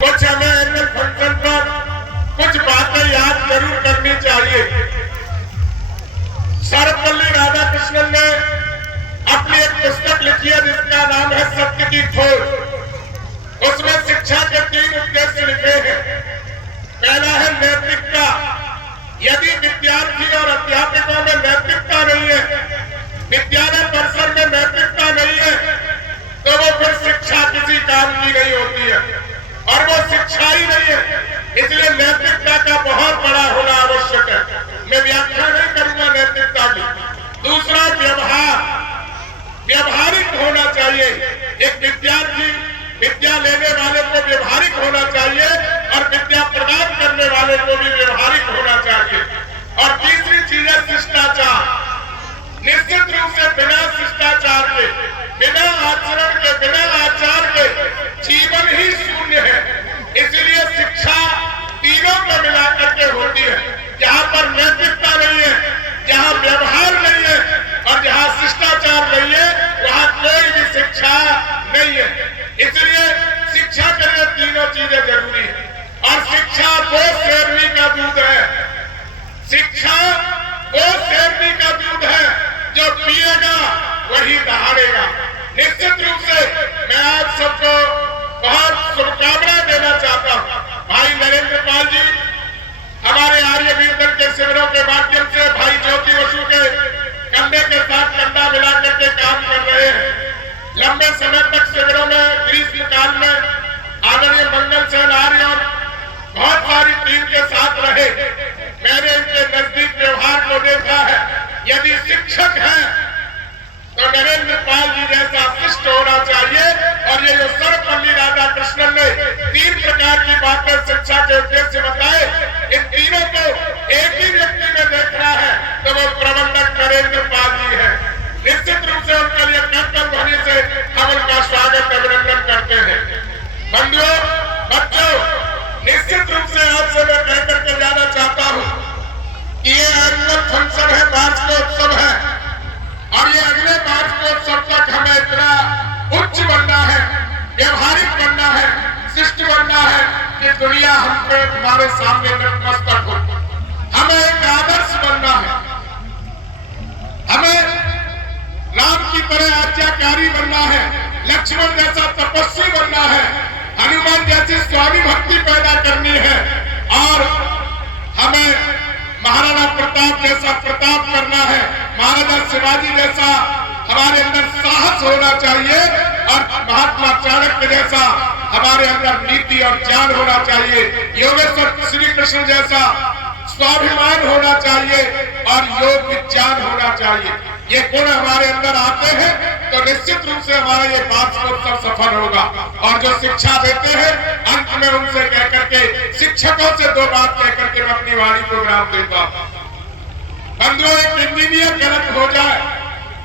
कुछ हमें annual function पर कुछ बातें याद जरूर करनी चाहिए। सर्वपल्ली राधाकृष्णन ने अपनी एक पुस्तक लिखी है जिसका नाम है सत्य की खोज। उसमें शिक्षा के 3 उद्देश्य लिखे हैं। पहला है नैतिकता। यदि विद्यार्थी और अध्यापकों में नैतिकता नहीं है, विद्यालय परिसर में नैतिकता नहीं है, तो वो फिर शिक्षा किसी काम की नहीं होती है और वो शिक्षा ही नहीं है। इसलिए नैतिकता का बहुत बड़ा होना आवश्यक है। मैं व्याख्या नहीं करूंगा नैतिकता की। दूसरा व्यवहार, व्यवहारिक होना चाहिए। एक विद्यार्थी विद्या लेने वाले को व्यवहारिक होना चाहिए और विद्या प्रदान करने वाले को भी व्यवहारिक होना चाहिए। और तीसरी चीज है शिष्टाचार। निश्चित रूप से बिना शिष्टाचार के, बिना आचरण के, बिना आचार के जीवन ही शून्य है। इसलिए शिक्षा तीनों को मिलाकर के होती है। जहाँ पर नैतिकता नहीं है, जहाँ व्यवहार नहीं है और जहाँ शिष्टाचार नहीं है, वहाँ कोई भी शिक्षा नहीं है। इसलिए शिक्षा के लिए तीनों चीजें जरूरी है। और शिक्षा वो शेरनी का दूध है। शिक्षा वो शेरनी का दूध है जो पिएगा वही दहाड़ेगा। निश्चित रूप से मैं आप सबको बहुत शुभकामनाएं देना चाहता हूँ। भाई नरेंद्र पाल जी हमारे आर्य वीरदल के शिविरों के माध्यम से भाई ज्योति बसु के कंधे के साथ कंधा मिलाकर के काम कर रहे हैं। लंबे समय तक शिविरों में ग्रीष्म काल में आदरणीय मंगल सेन आर्य और बहुत सारी टीम के साथ रहे। मैंने इनके नजदीक व्यवहार को देखा है। यदि शिक्षक है तो नरेंद्र पाल जी जैसा शिष्ट होना चाहिए। और ये जो सर्वपल्ली राधाकृष्णन ने 3 प्रकार की बातें शिक्षा के उद्देश्य बताए, इन तीनों को एक ही व्यक्ति में देख रहा है तो वो प्रबंधक नरेंद्र पाल जी है। निश्चित रूप से उनके लिए कर्तव्य ध्वनि से हम उनका स्वागत अभिनंदन करते हैं। बंधुओं, बच्चों, निश्चित रूप से आपसे मैं कहकर के जाना चाहता हूँ कि ये एनुअल फंक्शन है, वार्षिकोत्सव है और ये अगले वार्षिकोत्सव तक हमें इतना उच्च बनना है, व्यवहारिक बनना है, शिष्ट बनना है कि दुनिया हम पे हमारे सामने नतमस्तक हो। हमें एक आदर्श बनना है। हमें राम की तरह आज्ञाकारी बनना है, लक्ष्मण जैसा तपस्वी बनना है, हनुमान जैसी स्वामी भक्ति पैदा करनी है और हमें महाराणा प्रताप जैसा प्रताप करना है, महाराजा शिवाजी जैसा हमारे अंदर साहस होना चाहिए और महात्मा चाणक्य जैसा हमारे अंदर नीति और ज्ञान होना चाहिए, योगेश्वर श्री कृष्ण जैसा स्वाभिमान होना चाहिए और योग विज्ञान होना चाहिए। ये गुण हमारे अंदर आते हैं तो निश्चित रूप से हमारा ये वार्षिकोत्सव सफल होगा। और जो शिक्षा देते हैं अंत में उनसे कहकर के, शिक्षकों से 2 बात कहकर के मैं अपनी वाणी को विराम देता हूं। बंधुओं, एक इंजीनियर गलत हो जाए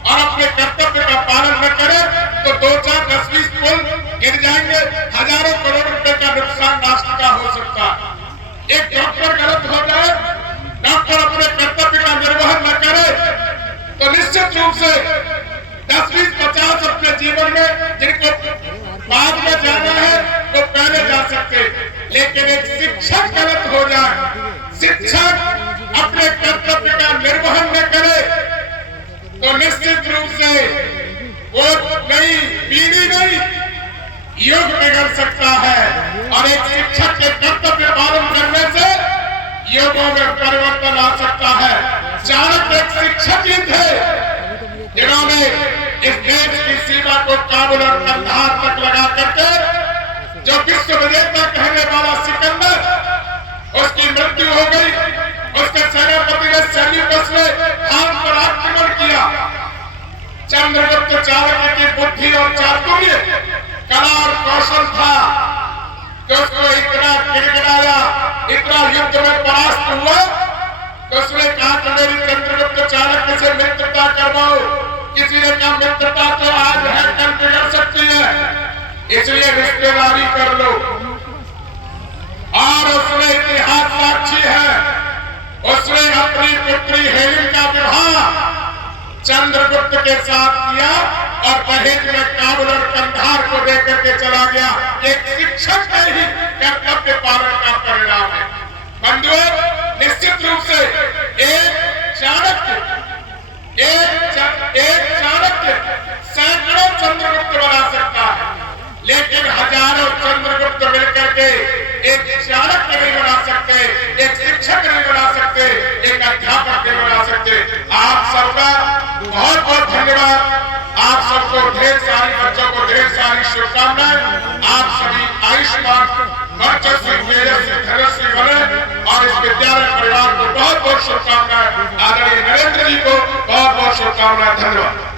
और अपने कर्तव्य का पालन न करे तो 2-4 10-20 पुल गिर जाएंगे, हजारों करोड़ रुपए का नुकसान राष्ट्र का हो सकता है। एक डॉक्टर गलत हो जाए, डॉक्टर अपने कर्तव्य का निर्वहन न करे तो निश्चित रूप से 10-20-50 अपने जीवन में जिनको बाद में जाना है वो पहले जा सकते। लेकिन एक शिक्षक गलत हो जाए, शिक्षक अपने कर्तव्य का निर्वहन न करे तो निश्चित रूप से वो नई पीढ़ी नहीं युग बिगड़ सकता है। और एक शिक्षक के कर्तव्य पालन करने से युगों में परिवर्तन आ सकता है। चाणक्य एक शिक्षक ही थे जिन्होंने इस देश की सीमा को काबुल और कंधार तक लगा करके जो विश्व विजेता कहने वाला सिकंदर, उसकी मृत्यु हो गई। उसके सेनापति ने सेल्यूकस में खान पर आक्रमण किया। चंद्रगुप्त चाणक्य की बुद्धि और चातुर्य, कला और कौशल था कि उसको इतना गिड़गिड़ाया, इतना युद्ध में परास्त हुआ तो उसने कहा कि मेरी चंद्रगुप्त चाणक्य से मित्रता करवाओ। किसी ने कहा मित्रता तो आज है, कल बिगड़ सकती है, इसलिए रिश्तेदारी कर लो। और उसने इतिहास साक्षी है, उसने अपनी पुत्री हेलेन का विवाह चंद्रगुप्त के साथ किया और दहेज में काबुल और कंधार को देकर के चला गया। एक शिक्षक के ही कर्तव्य पालन का परिणाम है। बंधुओं, निश्चित रूप से एक चाणक्य सैकड़ों चंद्रगुप्त बना सकता है, लेकिन हजारों चंद्रगुप्त मिलकर के एक चाणक्य नहीं बना सकते, एक शिक्षक नहीं बना सकते, एक अध्यापक नहीं बना सकते। आप सबका बहुत बहुत धन्यवाद। आप सबको ढेर सारी बच्चों को ढेर सारी शुभकामनाएं। आप सभी आयुष्मान वर्चस्वी तेजस्वी धनस्वी बने और इस विद्यालय परिवार को बहुत बहुत शुभकामनाएं। आदरणीय नरेंद्र जी को बहुत बहुत शुभकामनाएं। धन्यवाद।